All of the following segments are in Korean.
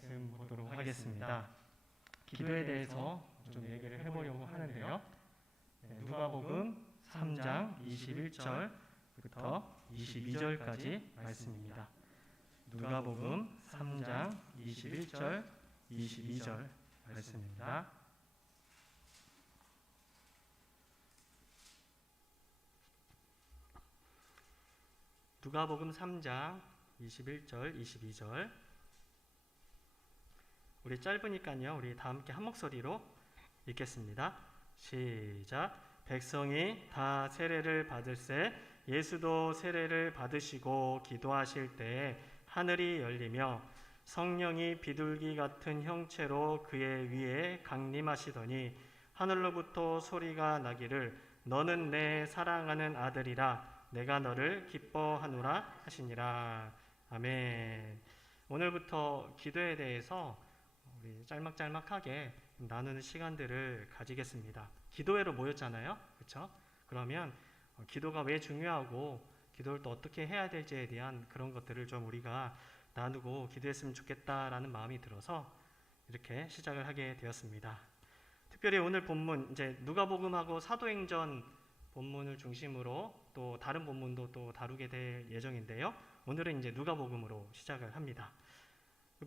말씀 보도록 하겠습니다. 기도에 대해서 좀 얘기를 해보려고 하는데요. 누가복음 3장 21절부터 22절까지 말씀입니다. 누가복음 3장 21절, 22절 말씀입니다. 누가복음 3장 21절, 22절. 우리 짧으니까요. 우리 다 함께 한 목소리로 읽겠습니다. 시작. 백성이 다 세례를 받을새 예수도 세례를 받으시고 기도하실 때에 하늘이 열리며 성령이 비둘기 같은 형체로 그의 위에 강림하시더니 하늘로부터 소리가 나기를 너는 내 사랑하는 아들이라 내가 너를 기뻐하노라 하시니라. 아멘. 오늘부터 기도에 대해서 우리 짤막짤막하게 나누는 시간들을 가지겠습니다. 기도회로 모였잖아요. 그렇죠? 그러면 기도가 왜 중요하고 기도를 또 어떻게 해야 될지에 대한 그런 것들을 좀 우리가 나누고 기도했으면 좋겠다라는 마음이 들어서 이렇게 시작을 하게 되었습니다. 특별히 오늘 본문 이제 누가복음하고 사도행전 본문을 중심으로 또 다른 본문도 또 다루게 될 예정인데요. 오늘은 이제 누가복음으로 시작을 합니다.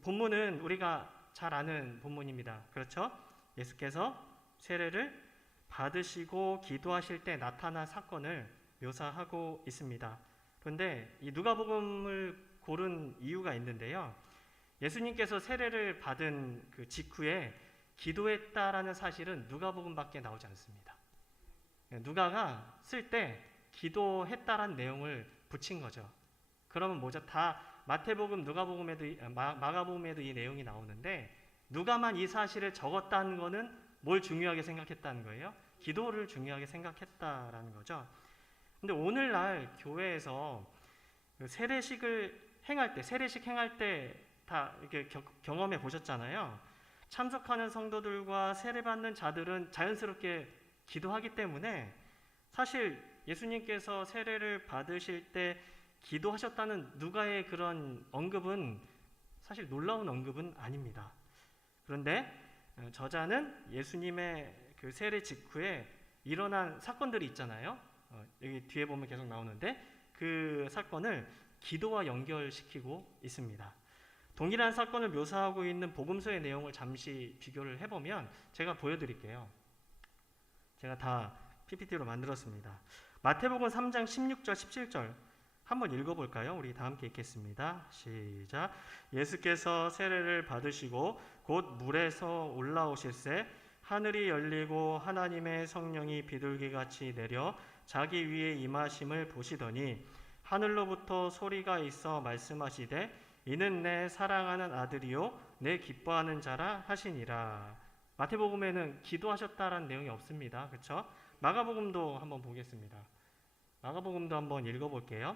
본문은 우리가 잘 아는 본문입니다. 그렇죠? 예수께서 세례를 받으시고 기도하실 때 나타난 사건을 묘사하고 있습니다. 그런데 이 누가복음을 고른 이유가 있는데요. 예수님께서 세례를 받은 그 직후에 기도했다라는 사실은 누가복음밖에 나오지 않습니다. 누가가 쓸 때 기도했다라는 내용을 붙인 거죠. 그러면 뭐죠? 다 마태복음, 누가복음에도 마가복음에도 이 내용이 나오는데 누가만 이 사실을 적었다는 거는 뭘 중요하게 생각했다는 거예요? 기도를 중요하게 생각했다라는 거죠. 근데 오늘날 교회에서 세례식을 행할 때, 세례식 행할 때 다 이렇게 경험해 보셨잖아요. 참석하는 성도들과 세례받는 자들은 자연스럽게 기도하기 때문에 사실 예수님께서 세례를 받으실 때 기도하셨다는 누가의 그런 언급은 사실 놀라운 언급은 아닙니다. 그런데 저자는 예수님의 그 세례 직후에 일어난 사건들이 있잖아요. 여기 뒤에 보면 계속 나오는데 그 사건을 기도와 연결시키고 있습니다. 동일한 사건을 묘사하고 있는 복음서의 내용을 잠시 비교를 해보면 제가 보여드릴게요. 제가 다 PPT로 만들었습니다. 마태복음 3장 16절, 17절 한번 읽어볼까요? 우리 다 함께 읽겠습니다. 시작. 예수께서 세례를 받으시고 곧 물에서 올라오실새 하늘이 열리고 하나님의 성령이 비둘기같이 내려 자기 위에 임하심을 보시더니 하늘로부터 소리가 있어 말씀하시되 이는 내 사랑하는 아들이요 내 기뻐하는 자라 하시니라. 마태복음에는 기도하셨다라는 내용이 없습니다. 그렇죠? 마가복음도 한번 보겠습니다. 마가복음도 한번 읽어볼게요.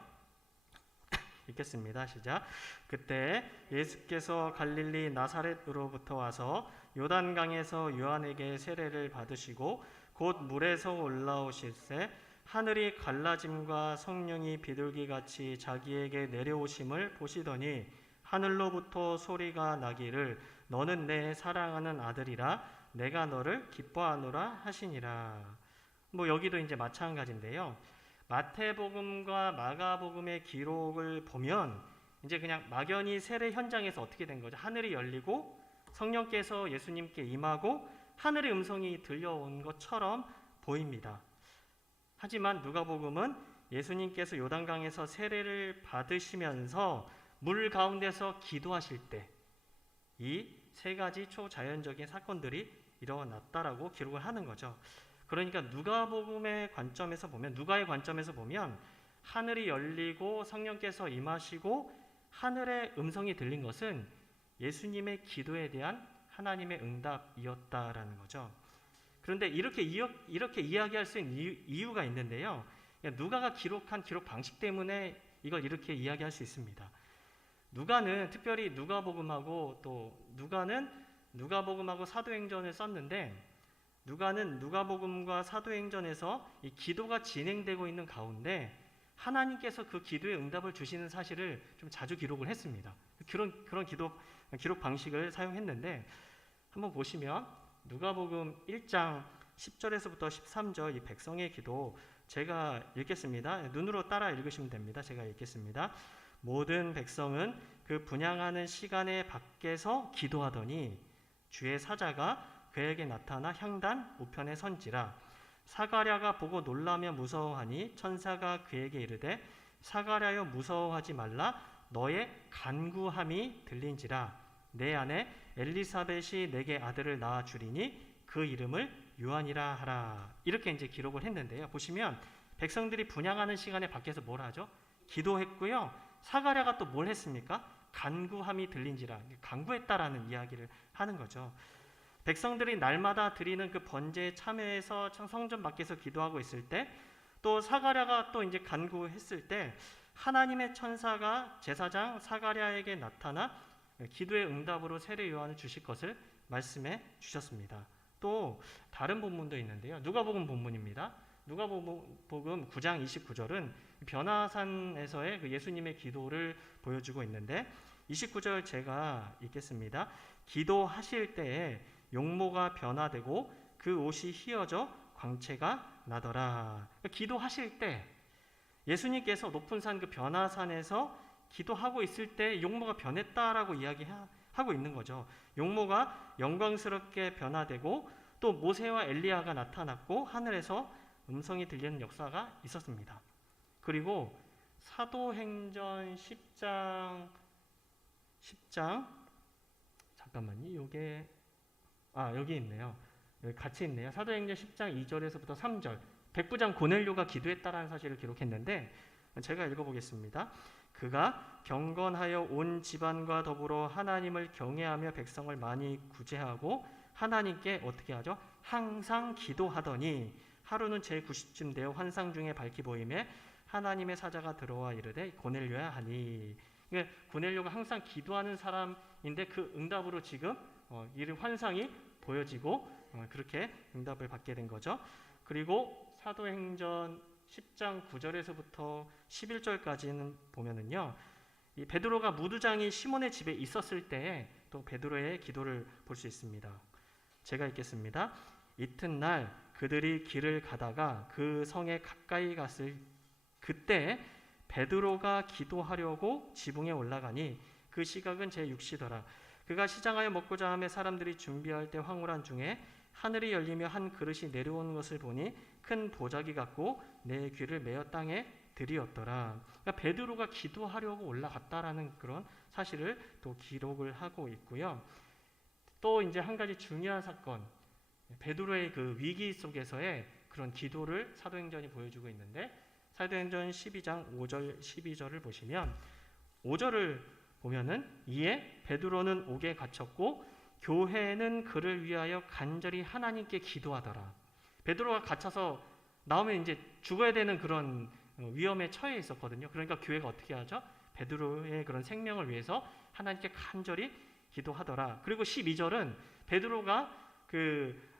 읽겠습니다. 시작. 그때 예수께서 갈릴리 나사렛으로부터 와서 요단강에서 요한에게 세례를 받으시고 곧 물에서 올라오실새 하늘이 갈라짐과 성령이 비둘기같이 자기에게 내려오심을 보시더니 하늘로부터 소리가 나기를 너는 내 사랑하는 아들이라 내가 너를 기뻐하노라 하시니라. 뭐 여기도 이제 마찬가지인데요. 마태복음과 마가복음의 기록을 보면 이제 그냥 막연히 세례 현장에서 어떻게 된 거죠? 하늘이 열리고 성령께서 예수님께 임하고 하늘의 음성이 들려온 것처럼 보입니다. 하지만 누가복음은 예수님께서 요단강에서 세례를 받으시면서 물 가운데서 기도하실 때 이 세 가지 초자연적인 사건들이 일어났다라고 기록을 하는 거죠. 그러니까 누가복음의 관점에서 보면, 누가의 관점에서 보면 하늘이 열리고 성령께서 임하시고 하늘의 음성이 들린 것은 예수님의 기도에 대한 하나님의 응답이었다라는 거죠. 그런데 이렇게 이야기할 수 있는 이유가 있는데요. 누가가 기록한 기록 방식 때문에 이걸 이렇게 이야기할 수 있습니다. 누가는 특별히 누가복음하고 사도행전을 썼는데 누가는 누가복음과 사도행전에서 이 기도가 진행되고 있는 가운데 하나님께서 그 기도에 응답을 주시는 사실을 좀 자주 기록을 했습니다. 그런 기록 방식을 사용했는데 한번 보시면 누가복음 1장 10절에서부터 13절 이 백성의 기도 제가 읽겠습니다. 눈으로 따라 읽으시면 됩니다. 제가 읽겠습니다. 모든 백성은 그 분향하는 시간에 밖에서 기도하더니 주의 사자가 그에게 나타나 향단 우편에 선지라. 사가랴가 보고 놀라며 무서워하니 천사가 그에게 이르되 사가랴여 무서워하지 말라. 너의 간구함이 들린지라. 내 아내 엘리사벳이 내게 아들을 낳아 주리니 그 이름을 요한이라 하라. 이렇게 이제 기록을 했는데요. 보시면 백성들이 분향하는 시간에 밖에서 뭘 하죠? 기도했고요. 사가랴가 또 뭘 했습니까? 간구함이 들린지라. 간구했다라는 이야기를 하는 거죠. 백성들이 날마다 드리는 그 번제에 참여해서 성전 밖에서 기도하고 있을 때, 또 사가랴가 또 이제 간구했을 때 하나님의 천사가 제사장 사가랴에게 나타나 기도의 응답으로 세례 요한을 주실 것을 말씀해 주셨습니다. 또 다른 본문도 있는데요. 누가복음 본문입니다. 누가복음 9장 29절은 변화산에서의 그 예수님의 기도를 보여주고 있는데 29절 제가 읽겠습니다. 기도하실 때에 용모가 변화되고 그 옷이 휘어져 광채가 나더라. 기도하실 때 예수님께서 높은 산 그 변화산에서 기도하고 있을 때 용모가 변했다라고 이야기하고 있는 거죠. 용모가 영광스럽게 변화되고 또 모세와 엘리야가 나타났고 하늘에서 음성이 들리는 역사가 있었습니다. 그리고 사도행전 10장 잠깐만요. 요게 여기 있네요. 여기 같이 있네요. 사도행전 10장 2절에서부터 3절. 백부장 고넬료가 기도했다라는 사실을 기록했는데 제가 읽어보겠습니다. 그가 경건하여 온 집안과 더불어 하나님을 경외하며 백성을 많이 구제하고 하나님께 어떻게 하죠? 항상 기도하더니 하루는 제9시쯤 되어 환상 중에 밝히 보이매 하나님의 사자가 들어와 이르되 고넬료야 하니. 그러니까 고넬료가 항상 기도하는 사람인데 그 응답으로 지금 이 환상이 보여지고 그렇게 응답을 받게 된 거죠. 그리고 사도행전 10장 9절에서부터 11절까지는 보면은요. 이 베드로가 무두장이 시몬의 집에 있었을 때 또 베드로의 기도를 볼 수 있습니다. 제가 읽겠습니다. 이튿날 그들이 길을 가다가 그 성에 가까이 갔을 그때 베드로가 기도하려고 지붕에 올라가니 그 시각은 제6시더라. 그가 시장하여 먹고자 하며 사람들이 준비할 때 황홀한 중에 하늘이 열리며 한 그릇이 내려오는 것을 보니 큰 보자기 같고 내 귀를 메어 땅에 들이었더라. 그러니까 베드로가 기도하려고 올라갔다라는 그런 사실을 또 기록을 하고 있고요. 또 이제 한 가지 중요한 사건, 베드로의 그 위기 속에서의 그런 기도를 사도행전이 보여주고 있는데 사도행전 12장 5절 12절을 보시면 5절을 보면은 이에 베드로는 옥에 갇혔고 교회는 그를 위하여 간절히 하나님께 기도하더라. 베드로가 갇혀서 나오면 이제 죽어야 되는 그런 위험에 처해 있었거든요. 그러니까 교회가 어떻게 하죠? 베드로의 그런 생명을 위해서 하나님께 간절히 기도하더라. 그리고 12절은 베드로가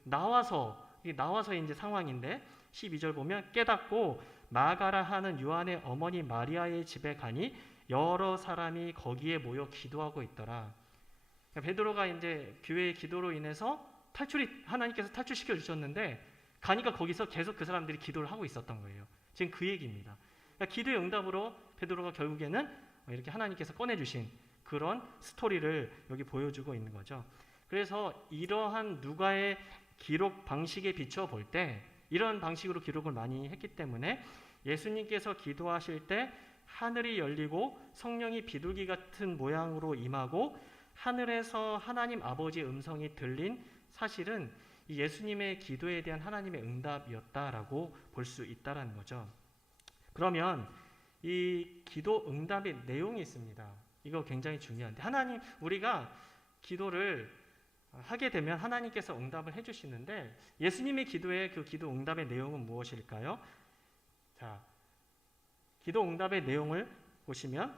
나와서 이제 상황인데 12절 보면 깨닫고 마가라 하는 요한의 어머니 마리아의 집에 가니 여러 사람이 거기에 모여 기도하고 있더라. 베드로가 이제 교회의 기도로 인해서 하나님께서 탈출시켜 주셨는데 가니까 거기서 계속 그 사람들이 기도를 하고 있었던 거예요. 지금 그 얘기입니다. 그러니까 기도의 응답으로 베드로가 결국에는 이렇게 하나님께서 꺼내주신 그런 스토리를 여기 보여주고 있는 거죠. 그래서 이러한 누가의 기록 방식에 비춰 볼 때 이런 방식으로 기록을 많이 했기 때문에 예수님께서 기도하실 때 하늘이 열리고 성령이 비둘기 같은 모양으로 임하고 하늘에서 하나님 아버지의 음성이 들린 사실은 이 예수님의 기도에 대한 하나님의 응답이었다라고 볼 수 있다라는 거죠. 그러면 이 기도 응답의 내용이 있습니다. 이거 굉장히 중요한데 우리가 기도를 하게 되면 하나님께서 응답을 해주시는데 예수님의 기도의 그 기도 응답의 내용은 무엇일까요? 자, 기도 응답의 내용을 보시면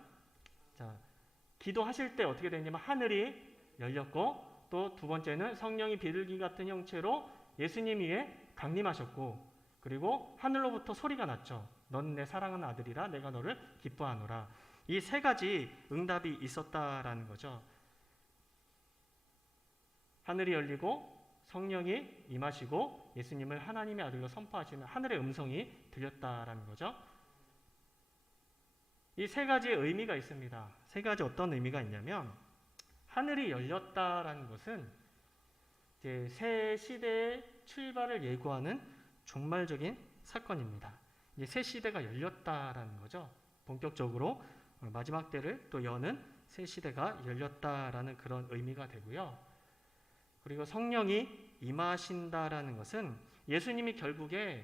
기도하실 때 어떻게 되냐면 하늘이 열렸고 또 두 번째는 성령이 비둘기 같은 형체로 예수님 위에 강림하셨고 그리고 하늘로부터 소리가 났죠. 넌 내 사랑하는 아들이라 내가 너를 기뻐하노라. 이 세 가지 응답이 있었다라는 거죠. 하늘이 열리고 성령이 임하시고 예수님을 하나님의 아들로 선포하시는 하늘의 음성이 들렸다라는 거죠. 이 세 가지의 의미가 있습니다. 세 가지 어떤 의미가 있냐면, 하늘이 열렸다라는 것은 이제 새 시대의 출발을 예고하는 종말적인 사건입니다. 이제 새 시대가 열렸다라는 거죠. 본격적으로 마지막 때를 또 여는 새 시대가 열렸다라는 그런 의미가 되고요. 그리고 성령이 임하신다라는 것은 예수님이 결국에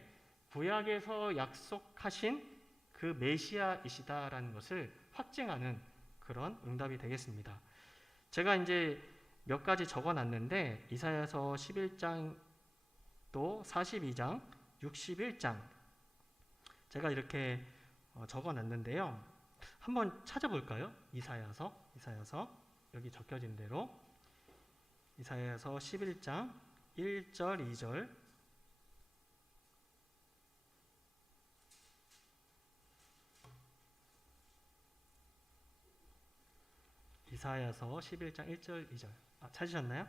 구약에서 약속하신 그 메시아이시다라는 것을 확증하는 그런 응답이 되겠습니다. 제가 이제 몇 가지 적어놨는데 이사야서 11장 또 42장 61장 제가 이렇게 적어놨는데요. 한번 찾아볼까요? 이사야서 여기 적혀진 대로 이사야서 11장 1절 2절 이사야서 11장 1절 2절 찾으셨나요?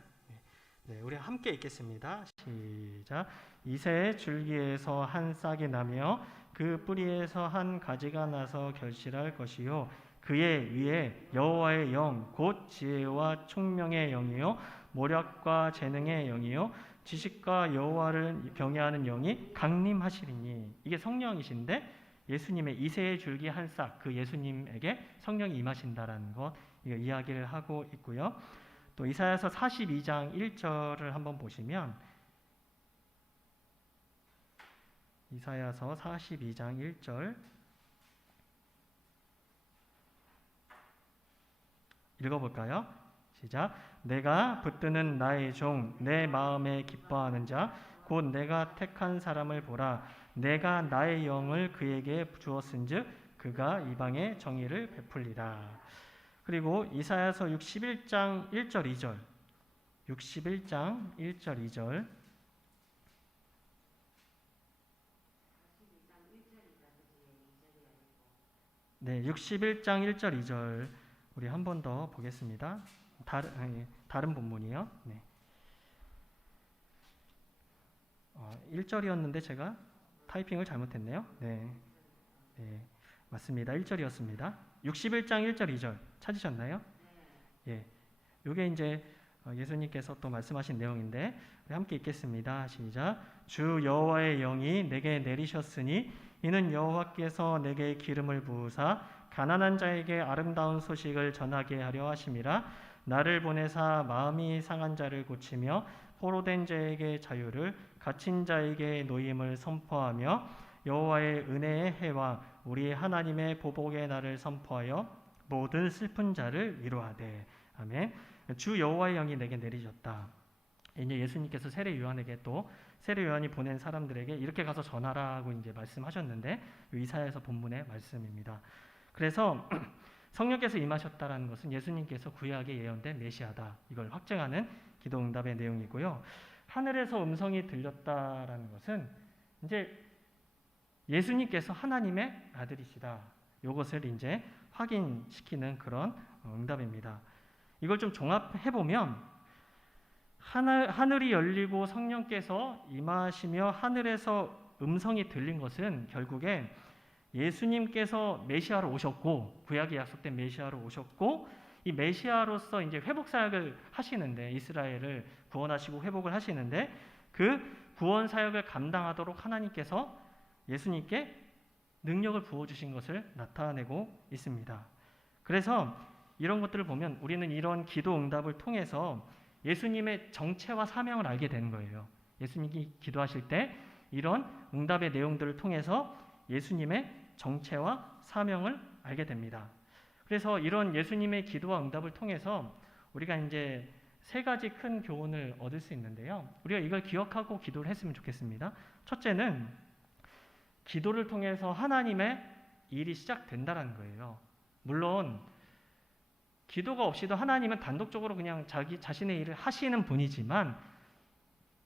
네, 우리 함께 읽겠습니다. 시작. 이새의 줄기에서 한 싹이 나며 그 뿌리에서 한 가지가 나서 결실할 것이요 그의 위에 여호와의 영 곧 지혜와 총명의 영이요 모략과 재능의 영이요 지식과 여호와를 경외하는 영이 강림하시리니. 이게 성령이신데 예수님의 이새의 줄기 한 싹, 그 예수님에게 성령이 임하신다라는 것 이거 이야기를 하고 있고요. 또 이사야서 42장 1절을 한번 보시면 이사야서 42장 1절 읽어볼까요? 시작. 내가 붙드는 나의 종 내 마음에 기뻐하는 자 곧 내가 택한 사람을 보라. 내가 나의 영을 그에게 주었은즉 그가 이방의 정의를 베풀리라. 그리고 이사야서 61장 1절 2절 61장 1절 2절 네, 61장 1절 2절 우리 한 번 더 보겠습니다. 다른 본문이요. 네. 1절이었는데 제가 타이핑을 잘못했네요. 네, 맞습니다. 1절이었습니다. 61장 1절 2절 찾으셨나요? 예, 이게 이제 예수님께서 또 말씀하신 내용인데 우리 함께 읽겠습니다. 시작. 주 여호와의 영이 내게 내리셨으니 이는 여호와께서 내게 기름을 부으사 가난한 자에게 아름다운 소식을 전하게 하려 하심이라. 나를 보내사 마음이 상한 자를 고치며 포로된 자에게 자유를 갇힌 자에게 노임을 선포하며 여호와의 은혜의 해와 우리 하나님의 보복의 날을 선포하여 모든 슬픈 자를 위로하되. 아멘. 주 여호와의 영이 내게 내리셨다. 이제 예수님께서 세례 요한에게 또 세례 요한이 보낸 사람들에게 이렇게 가서 전하라고 이제 말씀하셨는데 이사야서 본문의 말씀입니다. 그래서 성령께서 임하셨다라는 것은 예수님께서 구약에 예언된 메시아다. 이걸 확증하는 기도응답의 내용이고요. 하늘에서 음성이 들렸다라는 것은 이제 예수님께서 하나님의 아들이시다. 이것을 이제 확인시키는 그런 응답입니다. 이걸 좀 종합해보면 하늘이 열리고 성령께서 임하시며 하늘에서 음성이 들린 것은 결국에 예수님께서 메시아로 오셨고 구약에 약속된 메시아로 오셨고 이 메시아로서 이제 회복 사역을 하시는데 이스라엘을 구원하시고 회복을 하시는데 그 구원 사역을 감당하도록 하나님께서 예수님께 능력을 부어주신 것을 나타내고 있습니다. 그래서 이런 것들을 보면 우리는 이런 기도 응답을 통해서 예수님의 정체와 사명을 알게 되는 거예요. 예수님이 기도하실 때 이런 응답의 내용들을 통해서 예수님의 정체와 사명을 알게 됩니다. 그래서 이런 예수님의 기도와 응답을 통해서 우리가 이제 세 가지 큰 교훈을 얻을 수 있는데요. 우리가 이걸 기억하고 기도를 했으면 좋겠습니다. 첫째는 기도를 통해서 하나님의 일이 시작된다는 거예요. 물론 기도가 없이도 하나님은 단독적으로 그냥 자신의 일을 하시는 분이지만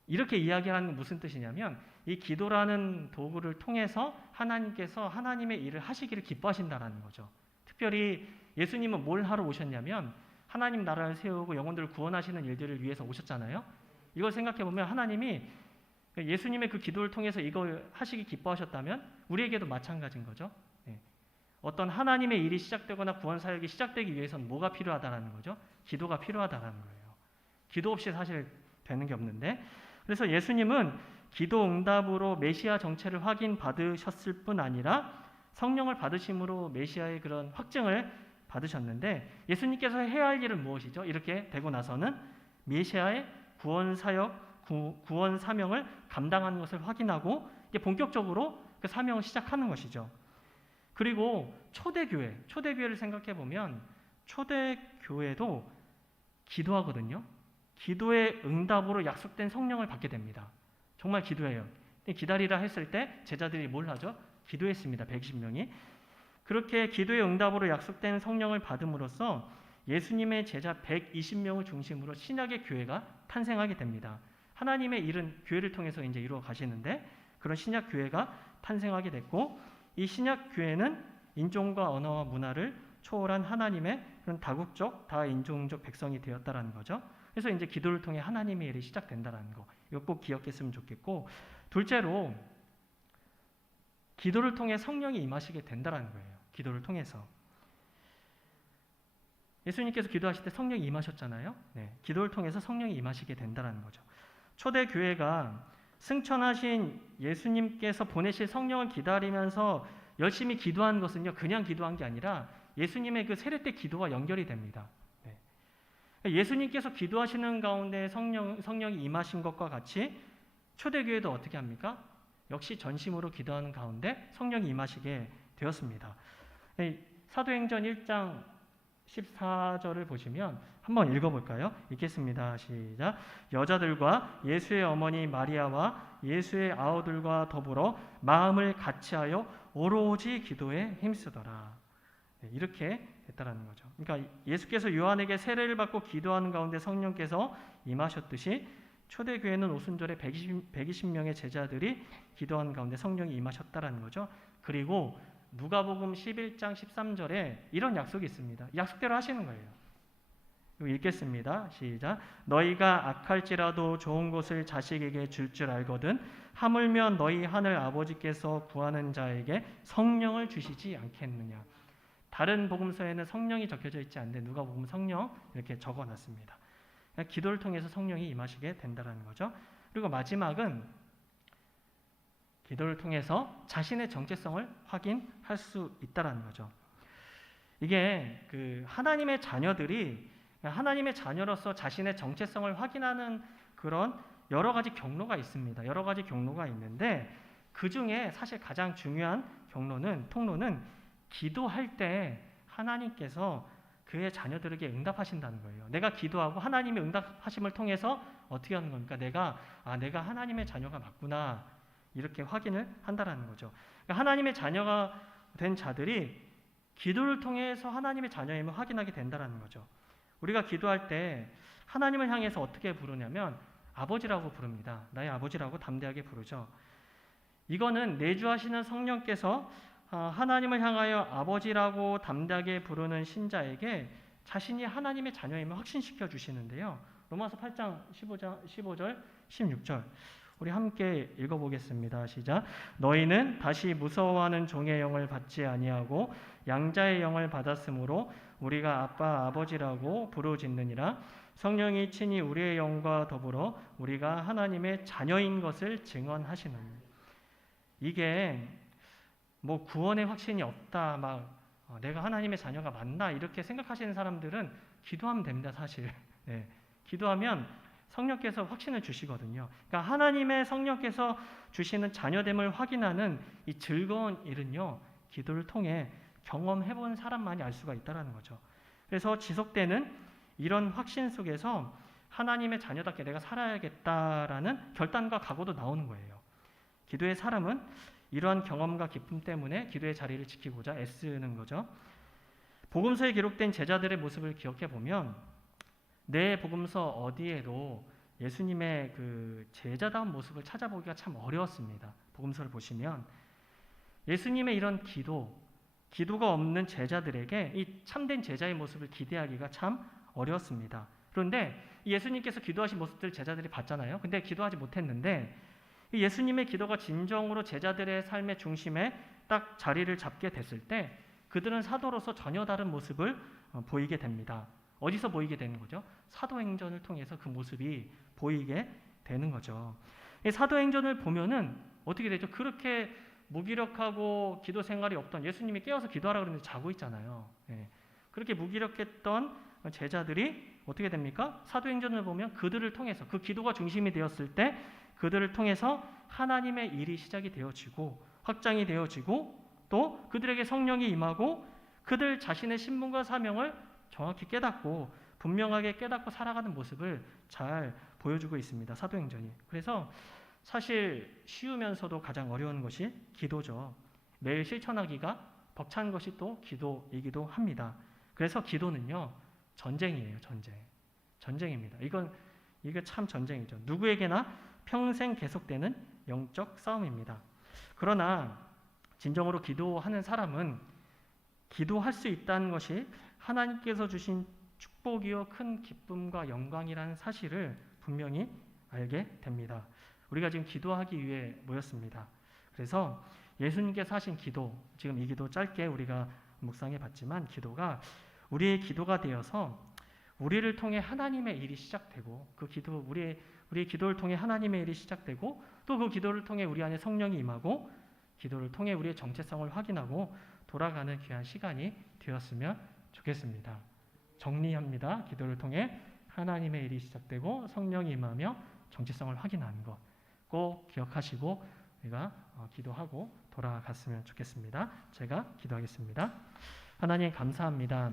이렇게 이야기하는 건 무슨 뜻이냐면 이 기도라는 도구를 통해서 하나님께서 하나님의 일을 하시기를 기뻐하신다는 거죠. 특별히 예수님은 뭘 하러 오셨냐면 하나님 나라를 세우고 영혼들을 구원하시는 일들을 위해서 오셨잖아요. 이걸 생각해 보면 하나님이 예수님의 그 기도를 통해서 이걸 하시기 기뻐하셨다면 우리에게도 마찬가지인 거죠. 네. 어떤 하나님의 일이 시작되거나 구원 사역이 시작되기 위해서는 뭐가 필요하다라는 거죠? 기도가 필요하다라는 거예요. 기도 없이 사실 되는 게 없는데, 그래서 예수님은 기도 응답으로 메시아 정체를 확인받으셨을 뿐 아니라 성령을 받으심으로 메시아의 그런 확증을 받으셨는데, 예수님께서 해야 할 일은 무엇이죠? 이렇게 되고 나서는 메시아의 구원 사역, 구원 사명을 감당하는 것을 확인하고 이제 본격적으로 그 사명을 시작하는 것이죠. 그리고 초대교회를 생각해 보면 초대교회도 기도하거든요. 기도의 응답으로 약속된 성령을 받게 됩니다. 정말 기도해요. 기다리라 했을 때 제자들이 뭘 하죠? 기도했습니다. 120명이. 그렇게 기도의 응답으로 약속된 성령을 받음으로써 예수님의 제자 120명을 중심으로 신약의 교회가 탄생하게 됩니다. 하나님의 일은 교회를 통해서 이제 이루어 가시는데, 그런 신약 교회가 탄생하게 됐고, 이 신약 교회는 인종과 언어와 문화를 초월한 하나님의 그런 다국적, 다인종적 백성이 되었다라는 거죠. 그래서 이제 기도를 통해 하나님의 일이 시작된다라는 거, 이거 꼭 기억했으면 좋겠고, 둘째로 기도를 통해 성령이 임하시게 된다라는 거예요. 기도를 통해서 예수님께서 기도하실 때 성령이 임하셨잖아요. 네, 기도를 통해서 성령이 임하시게 된다라는 거죠. 초대 교회가 승천하신 예수님께서 보내실 성령을 기다리면서 열심히 기도한 것은요, 그냥 기도한 게 아니라 예수님의 그 세례 때 기도와 연결이 됩니다. 네. 예수님께서 기도하시는 가운데 성령이 임하신 것과 같이 초대교회도 어떻게 합니까? 역시 전심으로 기도하는 가운데 성령이 임하시게 되었습니다. 사도행전 1장 14절을 보시면 한번 읽어볼까요? 읽겠습니다. 시작. 여자들과 예수의 어머니 마리아와 예수의 아우들과 더불어 마음을 같이하여 오로지 기도에 힘쓰더라. 네, 이렇게 됐다라는 거죠. 그러니까 예수께서 요한에게 세례를 받고 기도하는 가운데 성령께서 임하셨듯이 초대교회는 오순절에 120명의 제자들이 기도하는 가운데 성령이 임하셨다라는 거죠. 그리고 누가복음 11장 13절에 이런 약속이 있습니다. 약속대로 하시는 거예요. 읽겠습니다. 시작. 너희가 악할지라도 좋은 것을 자식에게 줄 알거든 하물며 너희 하늘 아버지께서 구하는 자에게 성령을 주시지 않겠느냐. 다른 복음서에는 성령이 적혀져 있지 않는데 누가복음 성령 이렇게 적어놨습니다. 기도를 통해서 성령이 임하시게 된다는 거죠. 그리고 마지막은 기도를 통해서 자신의 정체성을 확인할 수 있다는 거죠. 이게 그 하나님의 자녀들이 하나님의 자녀로서 자신의 정체성을 확인하는 그런 여러 가지 경로가 있습니다. 여러 가지 경로가 있는데 그 중에 사실 가장 중요한 통로는 기도할 때 하나님께서 그의 자녀들에게 응답하신다는 거예요. 내가 기도하고 하나님의 응답하심을 통해서 어떻게 하는 겁니까? 내가 하나님의 자녀가 맞구나 이렇게 확인을 한다라는 거죠. 그러니까 하나님의 자녀가 된 자들이 기도를 통해서 하나님의 자녀임을 확인하게 된다라는 거죠. 우리가 기도할 때 하나님을 향해서 어떻게 부르냐면 아버지라고 부릅니다. 나의 아버지라고 담대하게 부르죠. 이거는 내주하시는 성령께서 하나님을 향하여 아버지라고 담대하게 부르는 신자에게 자신이 하나님의 자녀임을 확신시켜 주시는데요. 로마서 8장 15절, 16절 우리 함께 읽어보겠습니다. 시작. 너희는 다시 무서워하는 종의 영을 받지 아니하고 양자의 영을 받았으므로 우리가 아빠 아버지라고 부르짖느니라. 성령이 친히 우리의 영과 더불어 우리가 하나님의 자녀인 것을 증언하시느니. 이게 뭐 구원의 확신이 없다, 내가 하나님의 자녀가 맞나 이렇게 생각하시는 사람들은 기도하면 됩니다. 사실 기도하면 성령께서 확신을 주시거든요. 그러니까 하나님의 성령께서 주시는 자녀됨을 확인하는 이 즐거운 일은요, 기도를 통해 경험해본 사람만이 알 수가 있다는 거죠. 그래서 지속되는 이런 확신 속에서 하나님의 자녀답게 내가 살아야겠다라는 결단과 각오도 나오는 거예요. 기도의 사람은 이러한 경험과 기쁨 때문에 기도의 자리를 지키고자 애쓰는 거죠. 복음서에 기록된 제자들의 모습을 기억해 보면 내 복음서 어디에도 예수님의 그 제자다운 모습을 찾아보기가 참 어려웠습니다. 복음서를 보시면 예수님의 이런 기도, 기도가 없는 제자들에게 이 참된 제자의 모습을 기대하기가 참 어려웠습니다. 그런데 예수님께서 기도하신 모습들 제자들이 봤잖아요. 근데 기도하지 못했는데 이 예수님의 기도가 진정으로 제자들의 삶의 중심에 딱 자리를 잡게 됐을 때 그들은 사도로서 전혀 다른 모습을 보이게 됩니다. 어디서 보이게 되는 거죠? 사도행전을 통해서 그 모습이 보이게 되는 거죠. 이 사도행전을 보면은 어떻게 되죠? 그렇게 무기력하고 기도 생활이 없던 예수님이 깨워서 기도하라 그러는데 자고 있잖아요. 예. 그렇게 무기력했던 제자들이 어떻게 됩니까? 사도행전을 보면 그들을 통해서 그 기도가 중심이 되었을 때 그들을 통해서 하나님의 일이 시작이 되어지고 확장이 되어지고 또 그들에게 성령이 임하고 그들 자신의 신분과 사명을 정확히 깨닫고 분명하게 깨닫고 살아가는 모습을 잘 보여주고 있습니다. 사도행전이. 그래서 사실 쉬우면서도 가장 어려운 것이 기도죠. 매일 실천하기가 벅찬 것이 또 기도이기도 합니다. 그래서 기도는요, 전쟁이에요. 전쟁입니다. 이게 참 전쟁이죠. 누구에게나 평생 계속되는 영적 싸움입니다. 그러나 진정으로 기도하는 사람은 기도할 수 있다는 것이 하나님께서 주신 축복이요 큰 기쁨과 영광이라는 사실을 분명히 알게 됩니다. 우리가 지금 기도하기 위해 모였습니다. 그래서 예수님께서 하신 기도, 지금 이 기도 짧게 우리가 묵상해 봤지만 기도가 우리의 기도가 되어서 우리를 통해 하나님의 일이 시작되고 그 기도 우리의 기도를 통해 하나님의 일이 시작되고 또 그 기도를 통해 우리 안에 성령이 임하고 기도를 통해 우리의 정체성을 확인하고 돌아가는 귀한 시간이 되었으면 좋겠습니다. 정리합니다. 기도를 통해 하나님의 일이 시작되고 성령이 임하며 정체성을 확인하는 것 꼭 기억하시고 우리가 기도하고 돌아갔으면 좋겠습니다. 제가 기도하겠습니다. 하나님 감사합니다.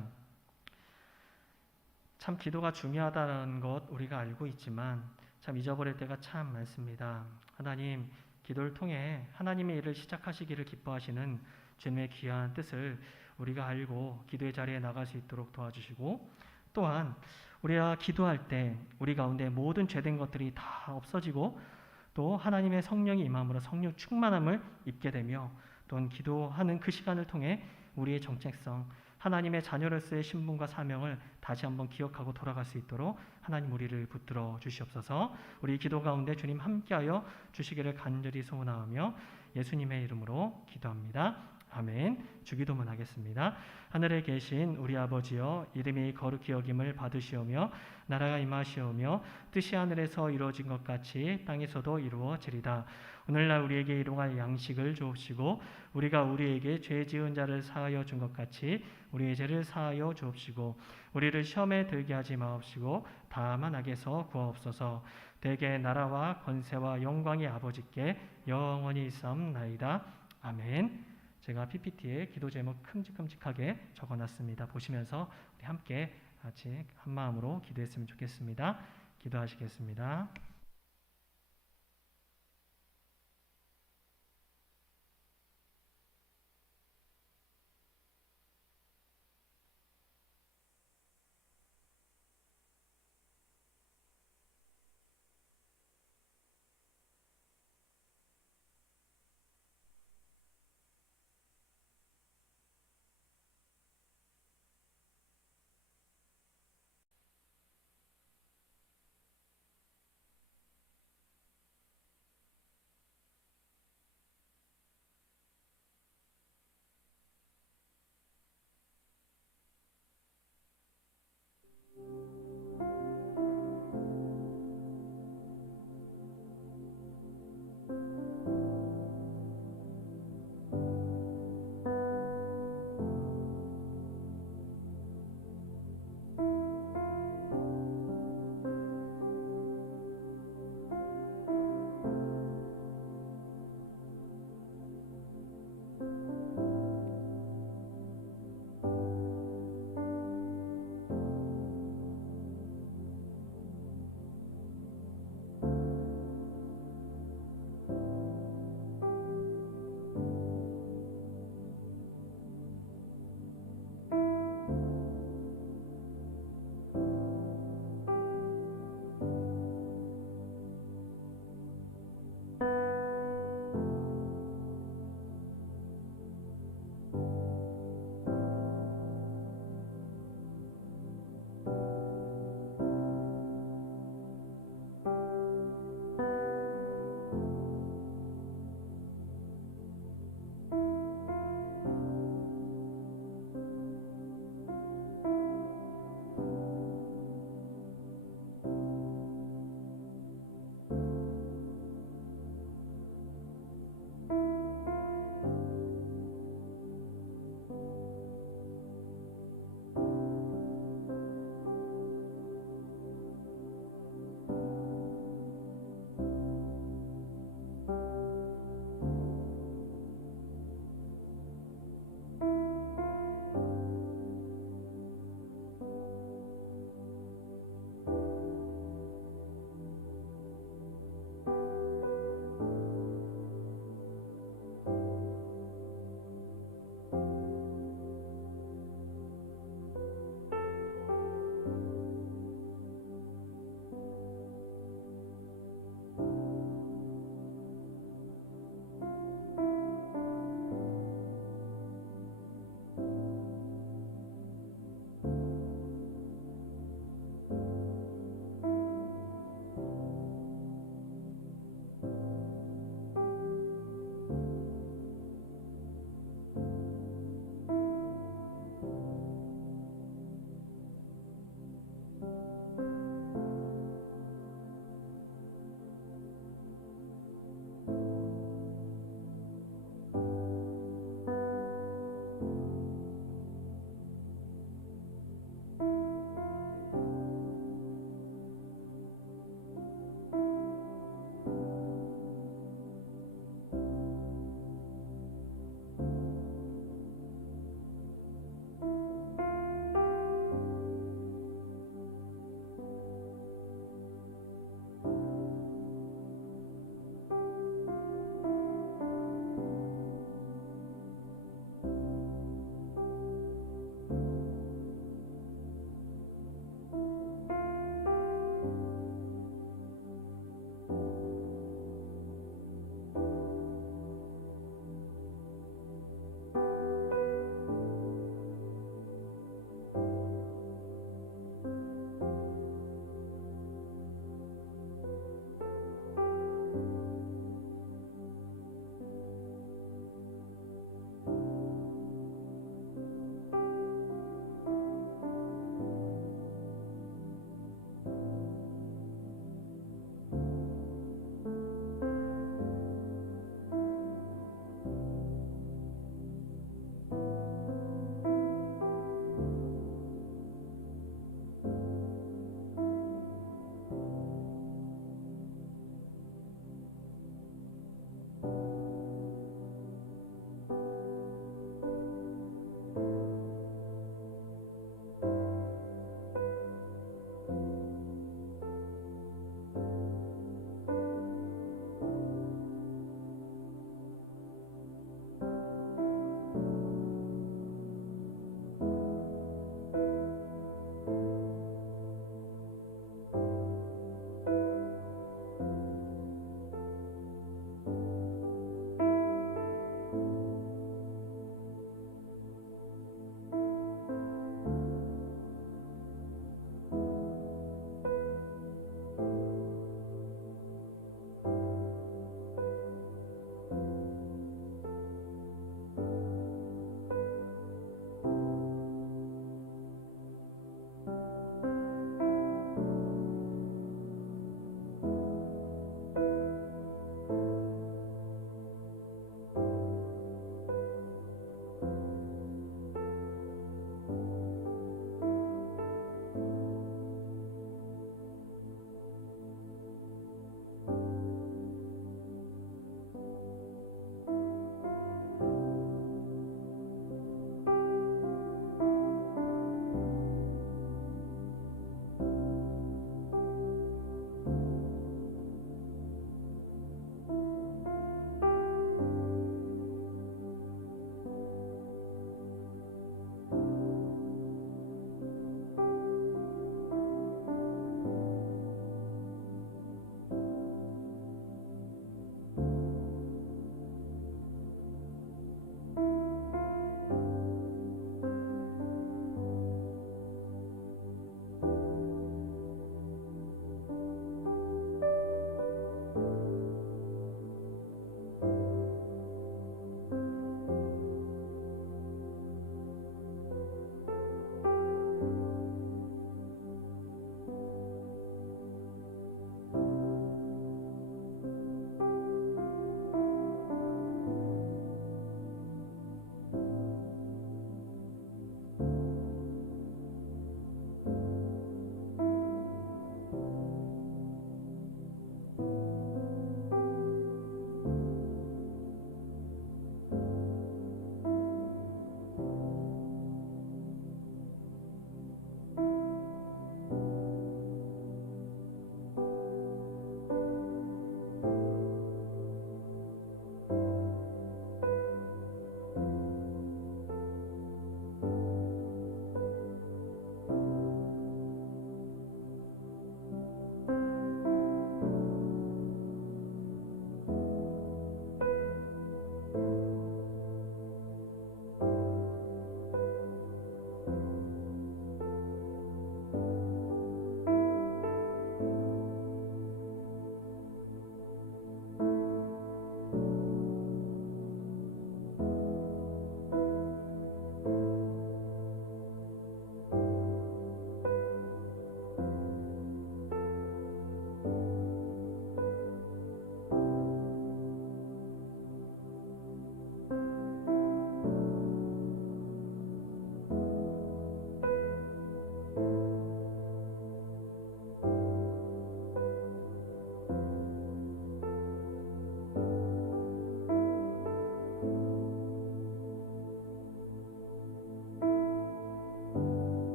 참 기도가 중요하다는 것 우리가 알고 있지만 참 잊어버릴 때가 참 많습니다. 하나님 기도를 통해 하나님의 일을 시작하시기를 기뻐하시는 주님의 귀한 뜻을 우리가 알고 기도의 자리에 나갈 수 있도록 도와주시고 또한 우리가 기도할 때 우리 가운데 모든 죄된 것들이 다 없어지고 또 하나님의 성령이 임함으로 성령 충만함을 입게 되며 또한 기도하는 그 시간을 통해 우리의 정체성 하나님의 자녀로서의 신분과 사명을 다시 한번 기억하고 돌아갈 수 있도록 하나님 우리를 붙들어 주시옵소서. 우리 기도 가운데 주님 함께하여 주시기를 간절히 소원하며 예수님의 이름으로 기도합니다. 아멘. 주기도문 하겠습니다. 하늘에 계신 우리 아버지여 이름이 거룩히 여김을 받으시오며 나라가 임하시오며 뜻이 하늘에서 이루어진 것 같이 땅에서도 이루어지리다. 오늘날 우리에게 일용할 양식을 주옵시고 우리가 우리에게 죄 지은 자를 사하여 준 것 같이 우리의 죄를 사하여 주옵시고 우리를 시험에 들게 하지 마옵시고 다만 악에서 구하옵소서. 대개 나라와 권세와 영광이 아버지께 영원히 있사옵나이다. 아멘. 제가 PPT에 기도 제목 큼직큼직하게 적어놨습니다. 보시면서 우리 함께 같이 한 마음으로 기도했으면 좋겠습니다. 기도하시겠습니다.